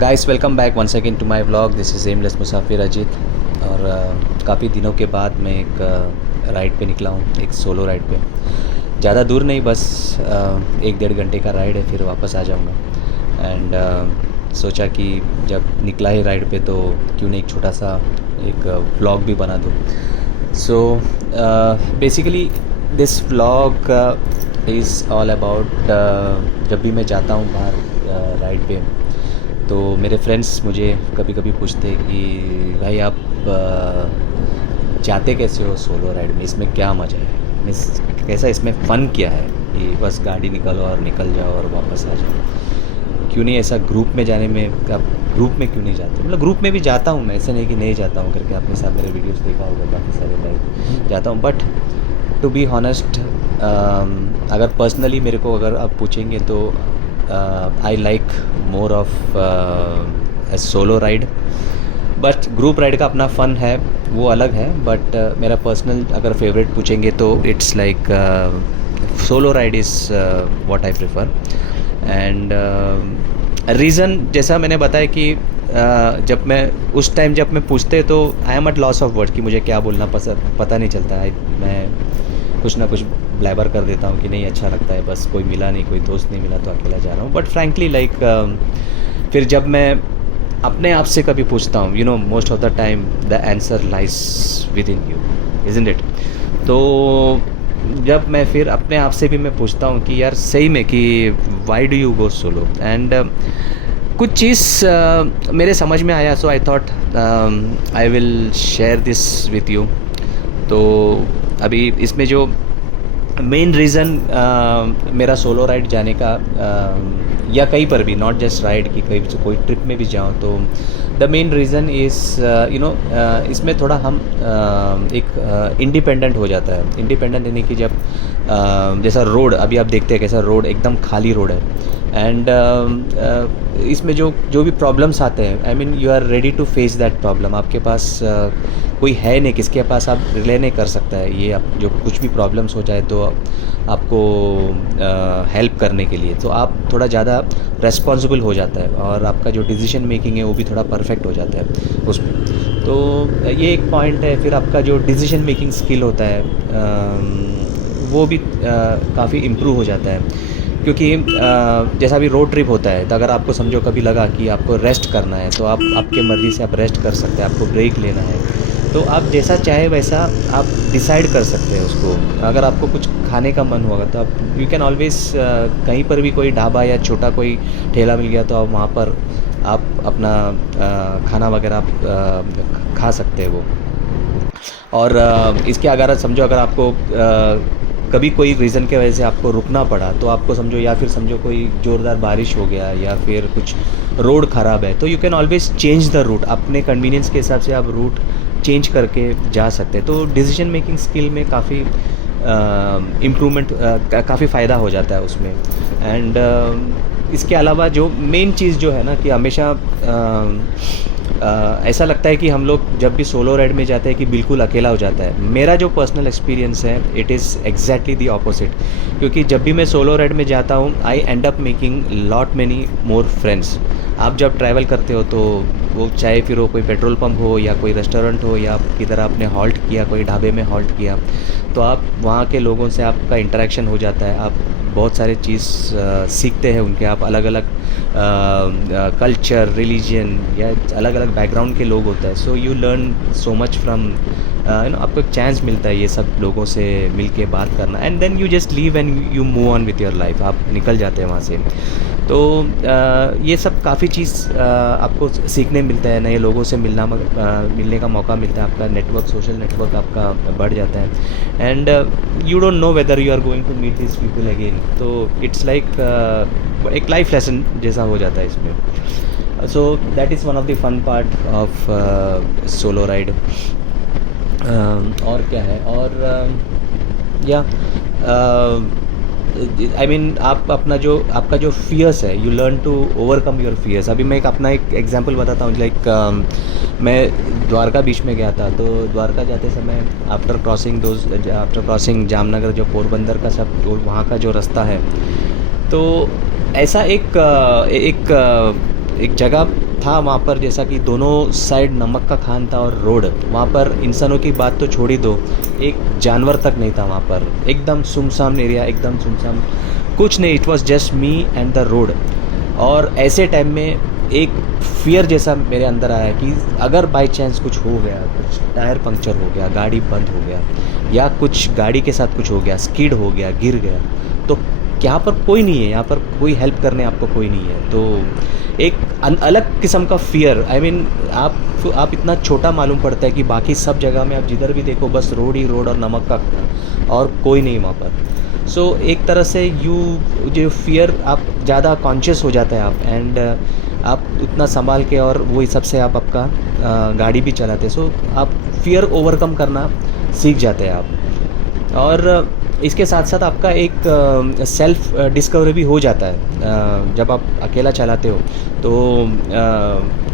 Guys welcome back once again to my vlog. This is aimless Musafir Ajit. और काफ़ी दिनों के बाद मैं एक राइड पे निकला हूँ, एक सोलो राइड पे। ज़्यादा दूर नहीं, बस 1-1.5 घंटे का राइड है, फिर वापस आ जाऊँगा। एंड सोचा कि जब निकला ही राइड पे तो क्यों नहीं एक छोटा सा एक व्लॉग भी बना दूँ। So basically this vlog is all about जब भी मैं जाता हूँ बाहर राइड पे, तो मेरे फ्रेंड्स मुझे कभी कभी पूछते हैं कि भाई आप जाते कैसे हो सोलो राइड में, इसमें क्या मज़ा है, मिस कैसा इसमें फ़न क्या है कि बस गाड़ी निकालो और निकल जाओ और वापस आ जाओ। क्यों नहीं ऐसा ग्रुप में जाने में, आप ग्रुप में क्यों नहीं जाते? मतलब ग्रुप में भी जाता हूँ मैं, ऐसे नहीं कि नहीं जाता हूँ करके। आपने साथ मेरे वीडियोस देखा होगा, काफ़ी सारे लाइव जाता हूँ। बट टू बी हॉनेस्ट, अगर पर्सनली मेरे को अगर आप पूछेंगे तो I like more of a solo ride. But group ride का अपना फ़न है, वो अलग है। बट मेरा पर्सनल अगर फेवरेट पूछेंगे तो it's like solo ride is what I prefer. And reason जैसा मैंने बताया कि जब मैं उस टाइम जब मैं पूछते तो I am at loss of word कि मुझे क्या बोलना पता नहीं चलता है। मैं कुछ ना कुछ ब्लैबर कर देता हूँ कि नहीं अच्छा लगता है, बस कोई मिला नहीं, कोई दोस्त नहीं मिला तो अकेला जा रहा हूँ। बट फ्रैंकली लाइक फिर जब मैं अपने आप से कभी पूछता हूँ, you know most of the time the answer lies with in you, isn't it? तो जब मैं फिर अपने आप से भी मैं पूछता हूँ कि यार सही में कि why do you go solo. And कुछ चीज़ मेरे समझ में आया, so I thought I will share this with you. तो अभी इसमें जो मेन रीज़न मेरा सोलो राइड जाने का या कहीं पर भी, नॉट जस्ट राइड की, कहीं कोई ट्रिप में भी जाऊँ तो the main reason is you know इसमें थोड़ा हम एक इंडिपेंडेंट हो जाता है। इंडिपेंडेंट यानी कि जब जैसा रोड अभी आप देखते हैं कैसा रोड एकदम खाली रोड है। एंड इसमें जो भी प्रॉब्लम्स आते हैं, I mean you are ready to face that problem. आपके पास कोई है नहीं किसके पास आप रिले नहीं कर सकता है। ये आप जो कुछ भी प्रॉब्लम्स हो जाए तो आपको हेल्प करने के लिए तो आप थोड़ा ज़्यादा रेस्पॉन्सिबल हो जाता है, और आपका जो डिसीजन मेकिंग है वो भी थोड़ा परफेक्ट हो जाता है उसमें। तो ये एक पॉइंट है। फिर आपका जो डिसीजन मेकिंग स्किल होता है वो भी काफ़ी इम्प्रूव हो जाता है। क्योंकि जैसा भी रोड ट्रिप होता है तो अगर आपको समझो कभी लगा कि आपको रेस्ट करना है तो आप आपके मर्ज़ी से आप रेस्ट कर सकते हैं। आपको ब्रेक लेना है तो आप जैसा चाहे वैसा आप डिसाइड कर सकते हैं उसको। अगर आपको कुछ खाने का मन होगा तो आप यू कैन ऑलवेज़ कहीं पर भी कोई ढाबा या छोटा कोई ठेला मिल गया तो आप वहाँ पर आप अपना खाना वगैरह आप खा सकते हैं वो। और इसके अगर समझो अगर आपको कभी कोई रीज़न के वजह से आपको रुकना पड़ा तो आपको समझो, या फिर समझो कोई ज़ोरदार बारिश हो गया या फिर कुछ रोड ख़राब है, तो you can always change the route. अपने कन्वीनियंस के हिसाब से आप रूट चेंज करके जा सकते हैं। तो डिसीजन मेकिंग स्किल में काफ़ी इम्प्रूवमेंट, काफ़ी फ़ायदा हो जाता है उसमें। एंड इसके अलावा जो मेन चीज़ जो है ना कि हमेशा ऐसा लगता है कि हम लोग जब भी सोलो राइड में जाते हैं कि बिल्कुल अकेला हो जाता है। मेरा जो पर्सनल एक्सपीरियंस है it is exactly the opposite. क्योंकि जब भी मैं सोलो राइड में जाता हूँ I end up making lot many more friends. आप जब ट्रैवल करते हो तो वो चाहे फिर वो कोई पेट्रोल पंप हो या कोई रेस्टोरेंट हो या किधर आपने हॉल्ट किया, कोई ढाबे में हॉल्ट किया, तो आप वहाँ के लोगों से आपका इंटरेक्शन हो जाता है। आप बहुत सारे चीज़ सीखते हैं उनके। आप अलग अलग कल्चर, रिलीजन या अलग अलग बैकग्राउंड के लोग होते हैं। So you learn so much from you know, आपको एक चांस मिलता है ये सब लोगों से मिल के बात करना। And then you just leave and you move on with your life. आप निकल जाते हैं वहाँ से। तो ये सब काफ़ी चीज़ आपको सीखने मिलता है, नए लोगों से मिलने का मौका मिलता है। आपका नेटवर्क, सोशल नेटवर्क आपका बढ़ जाता है। And you don't know whether you are going to meet this people again. तो इट्स लाइक एक लाइफ लेसन जैसा हो जाता है इसमें। So that is one of the fun part of solo ride. और क्या है, और या आई मीन आप अपना जो आपका जो फियर्स है, you learn to overcome your fears. अभी मैं अपना एक एग्जांपल बताता हूँ। लाइक मैं द्वारका बीच में गया था, तो द्वारका जाते समय आफ्टर क्रॉसिंग जामनगर, जो पोरबंदर का सब वहाँ का जो रास्ता है, तो ऐसा एक एक जगह था वहाँ पर, जैसा कि दोनों साइड नमक का खान था और रोड, वहाँ पर इंसानों की बात तो छोड़ ही दो, एक जानवर तक नहीं था वहाँ पर, एकदम सुनसान एरिया, एकदम सुनसान, कुछ नहीं, it was just me and the road. और ऐसे टाइम में एक फियर जैसा मेरे अंदर आया कि अगर बाई चांस कुछ हो गया, कुछ टायर पंक्चर हो गया, गाड़ी बंद हो गया, या कुछ गाड़ी के साथ कुछ हो गया, स्किड हो गया, गिर गया, तो यहाँ पर कोई नहीं है, यहाँ पर कोई हेल्प करने आपको कोई नहीं है। तो एक अलग किस्म का फियर, आई मीन आप इतना छोटा मालूम पड़ता है कि बाकी सब जगह में आप जिधर भी देखो बस रोड ही रोड और नमक का, और कोई नहीं वहाँ पर। सो एक तरह से जो फियर, आप ज़्यादा कॉन्शियस हो जाते हैं आप, एंड आप उतना संभाल के और वो हिसाब से आप आपका गाड़ी भी चलाते हैं। सो आप फियर ओवरकम करना सीख जाते हैं आप। और इसके साथ साथ आपका एक सेल्फ डिस्कवरी भी हो जाता है। जब आप अकेला चलाते हो तो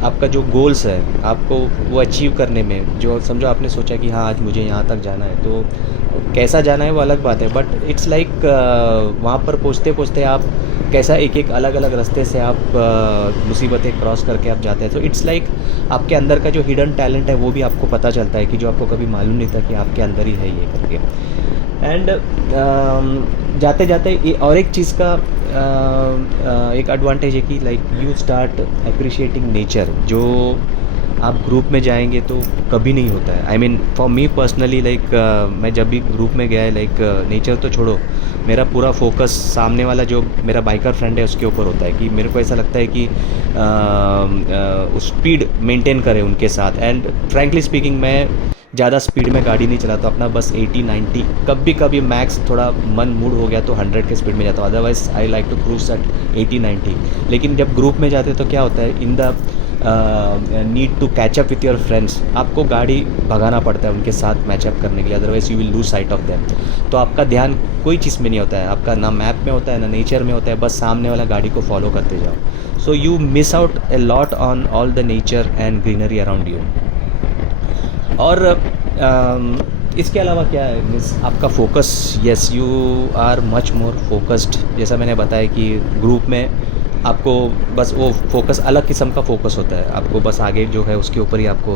आपका जो गोल्स है आपको वो अचीव करने में, जो समझो आपने सोचा कि हाँ आज मुझे यहाँ तक जाना है, तो कैसा जाना है वो अलग बात है, बट इट्स लाइक वहाँ पर पहुँचते पहुँचते आप कैसा एक एक अलग अलग रास्ते से आप मुसीबतें क्रॉस करके आप जाते हैं। तो इट्स लाइक आपके अंदर का जो हिडन टैलेंट है वो भी आपको पता चलता है कि जो आपको कभी मालूम नहीं था कि आपके अंदर ही है ये करके। एंड जाते जाते और एक चीज़ का एक एडवांटेज है कि like you start appreciating nature, जो आप ग्रुप में जाएंगे तो कभी नहीं होता है। I mean for me personally, like मैं जब भी ग्रुप में गया है, लाइक नेचर तो छोड़ो, मेरा पूरा फोकस सामने वाला जो मेरा बाइकर फ्रेंड है उसके ऊपर होता है कि मेरे को ऐसा लगता है कि स्पीड मेंटेन करें उनके साथ। एंड फ्रैंकली स्पीकिंग मैं ज़्यादा स्पीड में गाड़ी नहीं चलाता अपना, बस 80-90, कभी कभी मैक्स थोड़ा मन मूड हो गया तो 100 के स्पीड में जाता हूँ, otherwise I like to cruise at 80-90। लेकिन जब ग्रुप में जाते तो क्या होता है, in the need to catch up with your friends, आपको गाड़ी भगाना पड़ता है उनके साथ मैचअप करने के लिए, otherwise you will lose sight of them. तो आपका ध्यान कोई चीज़ में नहीं होता है, आपका ना मैप में होता है ना नेचर में होता है, बस सामने वाला गाड़ी को फॉलो करते जाओ। So you miss out a lot on all the nature and greenery around you. और इसके अलावा क्या है, मीन्स आपका focus, yes you are much more focused. जैसा मैंने बताया कि ग्रुप में आपको बस वो फोकस, अलग किस्म का फोकस होता है, आपको बस आगे जो है उसके ऊपर ही आपको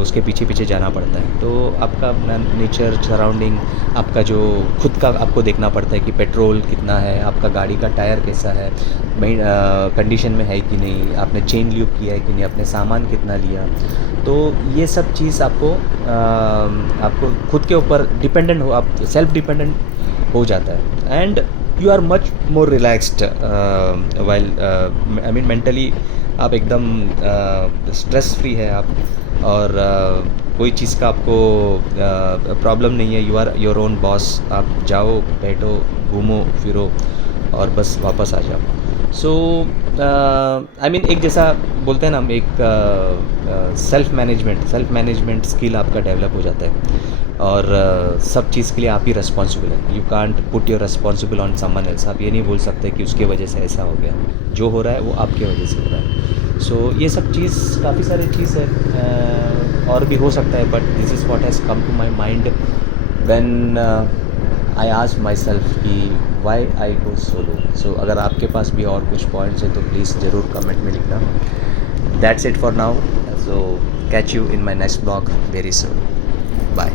उसके पीछे पीछे जाना पड़ता है। तो आपका नेचर सराउंडिंग, आपका जो खुद का आपको देखना पड़ता है कि पेट्रोल कितना है, आपका गाड़ी का टायर कैसा है, कंडीशन में है कि नहीं, आपने चेन ल्यूब किया है कि नहीं, आपने सामान कितना लिया। तो ये सब चीज़ आपको खुद के ऊपर डिपेंडेंट हो, आप सेल्फ डिपेंडेंट हो जाता है। And you are much more relaxed while, I mean mentally आप एकदम स्ट्रेस फ्री है आप, और कोई चीज़ का आपको प्रॉब्लम नहीं है, you are your own boss, आप जाओ बैठो घूमो फिरो और बस वापस आ जाओ। सो आई मीन एक जैसा बोलते हैं ना हम, एक सेल्फ मैनेजमेंट स्किल आपका डेवलप हो जाता है, और सब चीज़ के लिए आप ही रिस्पॉन्सिबल है। You can't put your responsible on someone else. आप ये नहीं बोल सकते कि उसके वजह से ऐसा हो गया, जो हो रहा है वो आपके वजह से हो रहा है। सो ये सब चीज़, काफ़ी सारी चीज़ है, और भी हो सकता है, but this is what has come to my mind when I ask myself कि why I go solo. So अगर आपके पास भी और कुछ पॉइंट्स हैं तो प्लीज़ ज़रूर कमेंट में लिखना। That's it for now, so catch you in my next blog very soon, bye.